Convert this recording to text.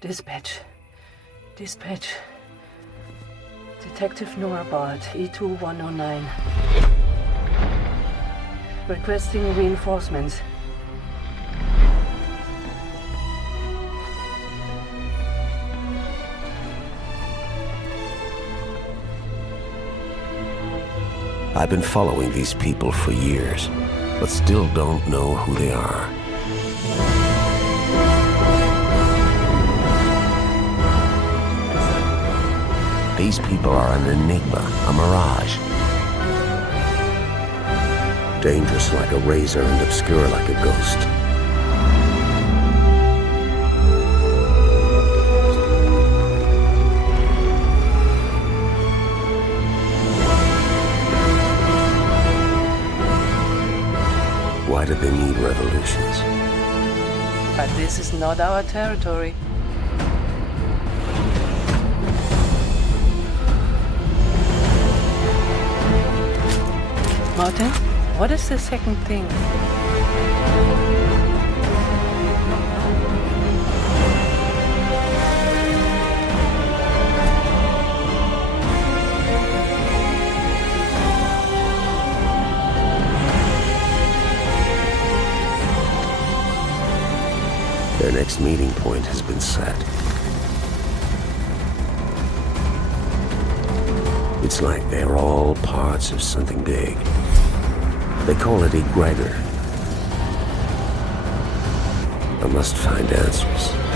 Dispatch. Dispatch. Detective Nora Bart, E E2109. Requesting reinforcements. I've been following these people for years, but still don't know who they are. These people are an enigma, a mirage. Dangerous like a razor and obscure like a ghost. Why do they need revolutions? But this is not our territory. Martin, what is the second thing? Their next meeting point has been set. It's like they're all parts of something big. They call it egregor. I must find answers.